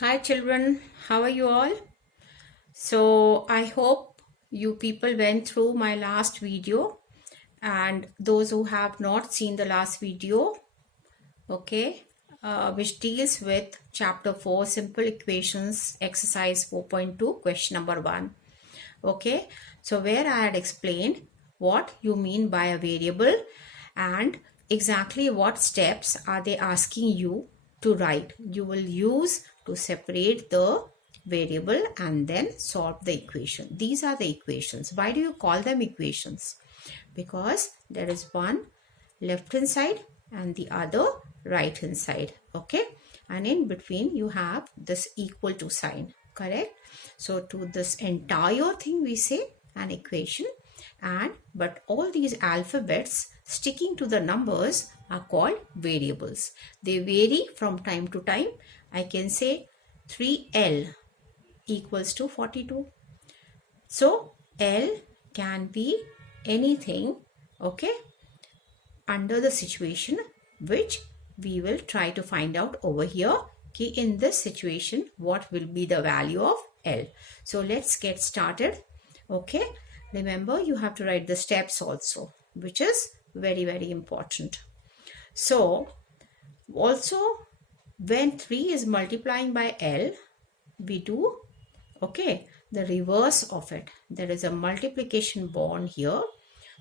Hi children, how are you all? So I hope you people went through my last video, and those who have not seen the last video, okay, which deals with chapter 4 simple equations exercise 4.2 question number 1. Okay, so where I had explained what you mean by a variable and exactly what steps are they asking you to write. You will use to separate the variable and then solve the equation. These are the equations. Why do you call them equations? Because there is one left hand side and the other right hand side. Okay, and in between you have this equal to sign. Correct? So to this entire thing we say an equation, and but all these alphabets sticking to the numbers are called variables. They vary from time to time. I can say 3L equals to 42. So L can be anything, okay, under the situation, which we will try to find out over here. Okay, in this situation, what will be the value of L? So let's get started. Okay, remember you have to write the steps also, which is very, very important. So also when 3 is multiplying by L, we do, okay, the reverse of it. There is a multiplication bond here.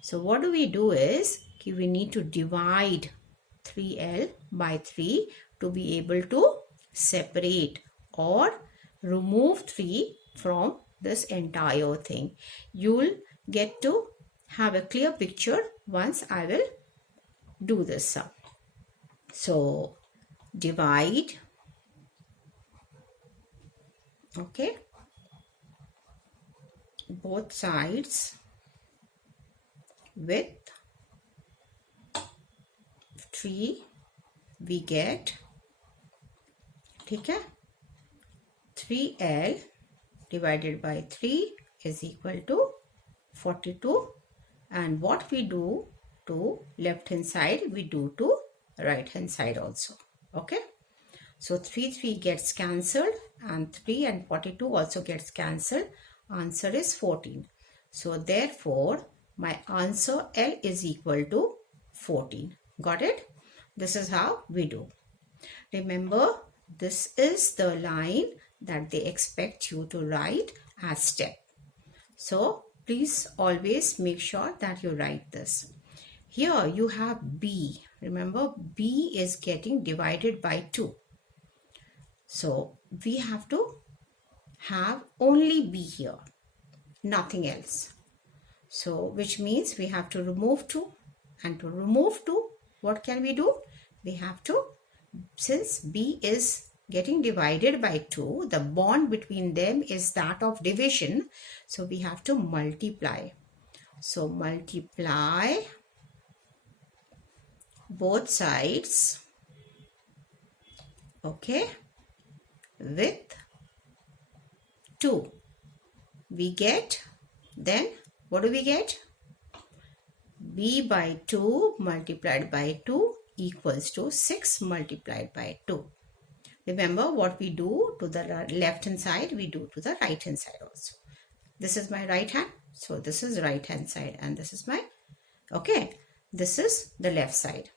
So what do we do is, okay, we need to divide 3L by 3 to be able to separate or remove 3 from this entire thing. You'll get to have a clear picture once I will do this. So divide, okay, both sides with 3 we get, okay, 3L divided by 3 is equal to 42, and what we do to left hand side we do to right hand side also. Okay, so 3 gets cancelled and 3 and 42 also gets cancelled. Answer is 14. So therefore my answer L is equal to 14. Got it? This is how we do. Remember, this is the line that they expect you to write as step. So please always make sure that you write this. Here you have B. Remember, B is getting divided by 2. So we have to have only B here, nothing else. So which means we have to remove 2, and to remove 2, what can we do? We have to, since B is getting divided by 2, the bond between them is that of division. So we have to multiply. So multiply both sides, okay, with 2. We get, then what do we get? B by 2 multiplied by 2 equals to 6 multiplied by 2. Remember, what we do to the left hand side, we do to the right hand side also. This is my right hand, so this is right hand side, and this is my, okay, this is the left side.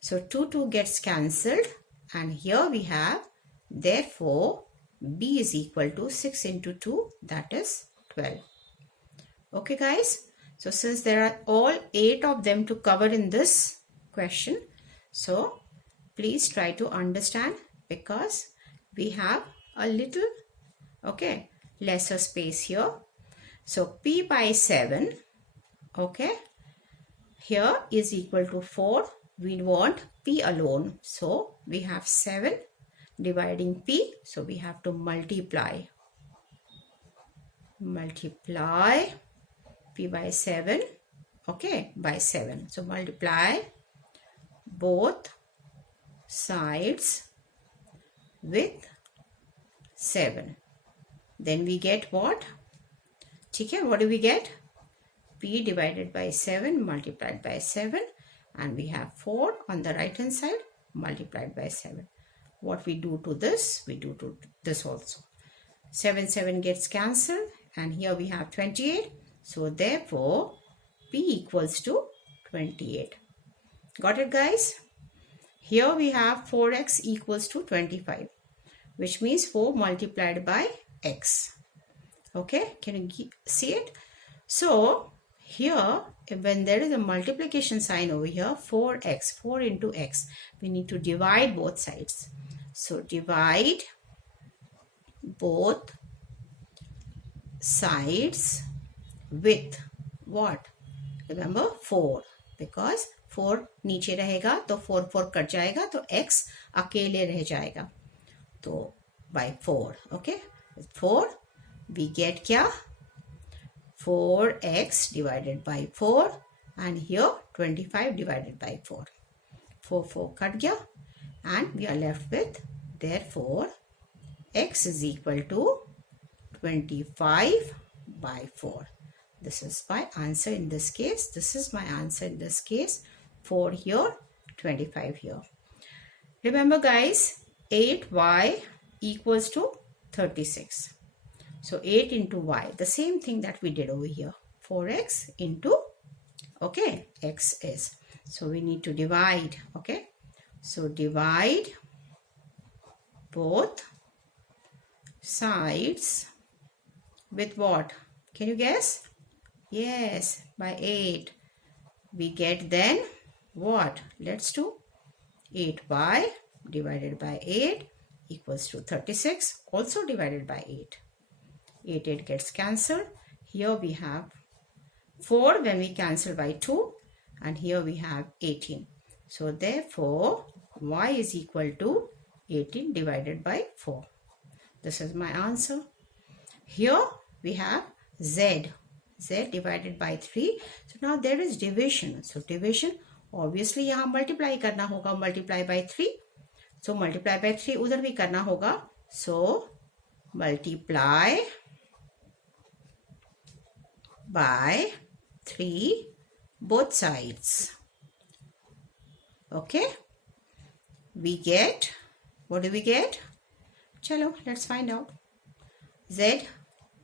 So 2 gets cancelled, and here we have, therefore B is equal to 6 into 2, that is 12. Okay guys, so since there are all 8 of them to cover in this question, so please try to understand, because we have a little, okay, lesser space here. So P by 7, okay, here is equal to 4. We want P alone. So we have 7 dividing P. So we have to multiply. Multiply P by 7, okay, by 7. So multiply both sides with 7. Then we get what? Okay, what do we get? P divided by 7 multiplied by 7, and we have 4 on the right hand side multiplied by 7. what we do to this, we do to this also. 7 gets cancelled, and here we have 28. So therefore P equals to 28. Got it, guys? Here we have 4x equals to 25, which means 4 multiplied by x. Okay, can you see it? So here, when there is a multiplication sign over here, 4x, 4 into x, we need to divide both sides. So divide both sides with what? Remember 4, because 4 नीचे रहेगा तो 4 cut जाएगा तो x अकेले रह जाएगा, तो by 4. Okay, 4 we get क्या? 4x divided by 4, and here 25 divided by 4. 4 cut गया, and we are left with, therefore x is equal to 25 by 4. This is my answer in this case. This is my answer in this case. 4 here, 25 here. Remember guys, 8y equals to 36. So 8 into y, the same thing that we did over here. 4x into, okay, x is. So we need to divide, okay. So divide both sides with what? Can you guess? Yes, by 8. We get then what? Let's do 8y divided by 8 equals to 36, also divided by 8. 8 gets cancelled. Here we have 4 when we cancel by 2, and here we have 18. So therefore y is equal to 18 divided by 4. This is my answer. Here we have z divided by 3. So now there is division. So division, obviously यहाँ multiply करना होगा, multiply by 3. So multiply by 3 उधर भी करना होगा. So multiply by 3 both sides. Okay, we get, what do we get? Chalo, let's find out. Z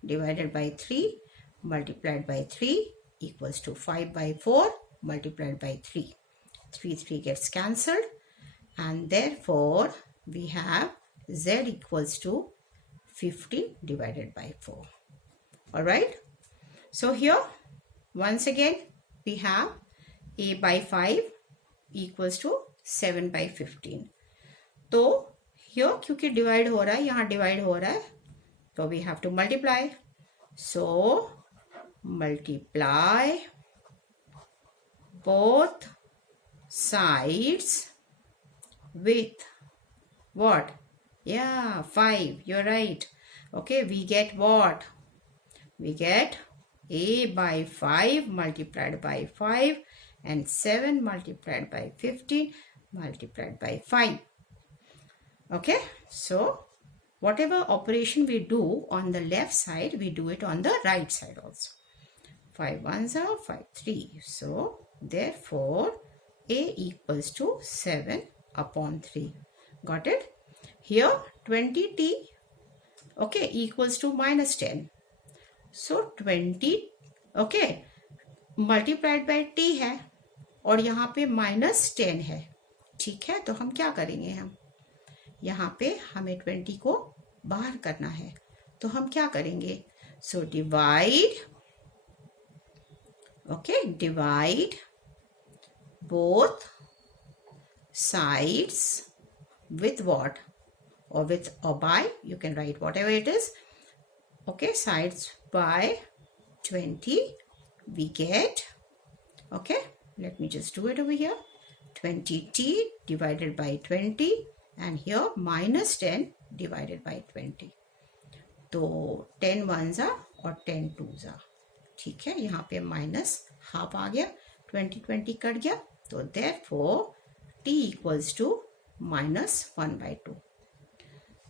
divided by 3 multiplied by 3 equals to 5 by 4 multiplied by 3. 3 gets cancelled, and therefore we have z equals to 15 divided by 4. Alright, so here once again we have a by 5 equals to 7 by 15. तो here क्योंकि divide हो रहा है, यहाँ divide हो रहा है, तो we have to multiply. So multiply both sides with what? Yeah, 5. You're right. Okay, we get what? We get a by 5 multiplied by 5 and 7 multiplied by 15 multiplied by 5. Okay, so whatever operation we do on the left side, we do it on the right side also. 5 ones are 5, 3. So therefore a equals to 7 upon 3. Got it? Here 20t, okay, equals to minus 10. So 20, okay, multiplied by t है और यहाँ पे minus 10 है. ठीक है, तो हम क्या करेंगे? हम यहाँ पे हमें 20 को बाहर करना है, तो हम क्या करेंगे? So divide, okay, divide both sides with what? Or with or by, you can write whatever it is. Okay, sides by 20 we get, okay, let me just do it over here, 20t divided by 20, and here minus 10 divided by 20. तो 10 ones are और 10 twos are. ठीक है, यहाँ पे minus half आ गया, 20 cut गया, तो therefore t equals to minus 1 by 2.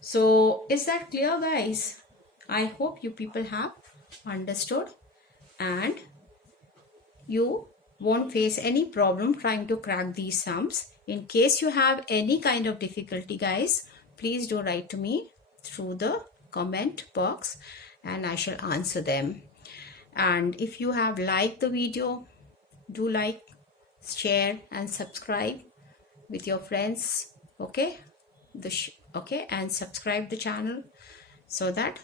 So is that clear, guys? I hope you people have understood and you won't face any problem trying to crack these sums. In case you have any kind of difficulty, guys, please do write to me through the comment box and I shall answer them. And if you have liked the video, do like, share and subscribe with your friends. Okay, and subscribe the channel so that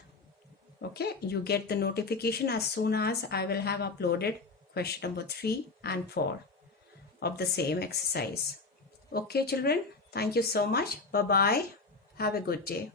you get the notification as soon as I will have uploaded question number 3 and 4 of the same exercise. Okay children, thank you so much. Bye bye. Have a good day.